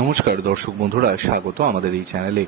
নমস্কার, দর্শক বন্ধুরা, স্বাগত আমাদের এই চ্যানেলে।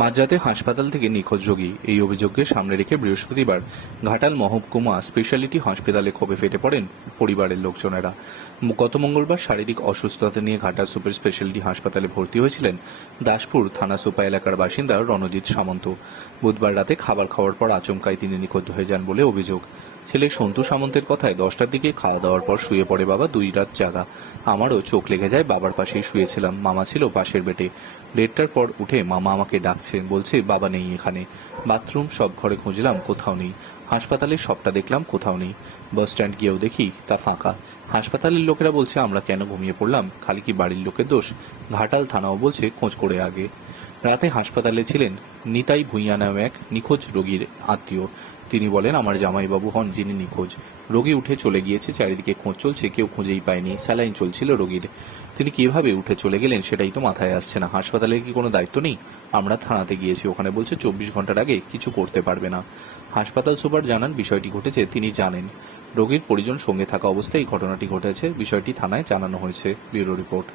মাঝরাতে হাসপাতাল থেকে নিখোঁজ রোগী এই অভিযোগকে সামনে রেখে বৃহস্পতিবার ঘাটাল মহকুমা স্পেশালিটি হাসপাতালে ক্ষোভে ফেটে পড়েন পরিবারের লোকজনেরা। গত মঙ্গলবার শারীরিক অসুস্থতা নিয়ে ঘাটাল সুপার স্পেশালিটি হাসপাতালে ভর্তি হয়েছিলেন দাসপুর থানা সুপা এলাকার বাসিন্দা রণজিৎ সামন্ত। বুধবার রাতে খাবার খাওয়ার পর আচমকায় তিনি নিখোঁজ হয়ে যান বলে অভিযোগ। ছেলে সন্তু সামন্তের কথায় দশটার দিকে খাওয়া দাওয়ার পর শুয়ে পড়ে বাবা দুই রাত জাগা। আমারও চোখ লেগে যায়, বাবার পাশেই শুয়েছিলাম। মামা ছিল পাশের বেটে দেড়টার পর উঠে মামা আমাকে ডাকছে, বলছে, বাবা নেই এখানে। বাথরুম সব ঘরে খুঁজলাম, কোথাও নেই। হাসপাতালে সবটা দেখলাম, কোথাও নেই। বাস স্ট্যান্ড গিয়েও দেখি তা ফাঁকা। হাসপাতালের লোকেরা বলছে, আমরা কেন ঘুমিয়ে পড়লাম? খালি কি বাড়ির লোকের দোষ? ঘাটাল থানাও বলছে, খোঁজ করে আগে। রাতে হাসপাতালে ছিলেন নিতাই ভুঁইয়া নামে এক নিখোঁজ রোগীর আত্মীয়। তিনি বলেন, আমার জামাইবাবু হন যিনি নিখোঁজ। রোগী উঠে চলে গিয়েছে, চারিদিকে খোঁজ চলছে, কেউ খুঁজেই পায়নি। স্যালাইন চলছিল রোগীর। তিনি কীভাবে উঠে চলে গেলেন সেটাই তো মাথায় আসছে না। হাসপাতালের কি কোনো দায়িত্ব নেই? আমরা থানাতে গিয়েছি, ওখানে বলছে চব্বিশ ঘণ্টার আগে কিছু করতে পারবে না। হাসপাতাল সুপার জানান, বিষয়টি ঘটেছে, তিনি জানেন। রোগীর পরিজন সঙ্গে থাকা অবস্থায় এই ঘটনাটি ঘটেছে। বিষয়টি থানায় জানানো হয়েছে। Bureau report.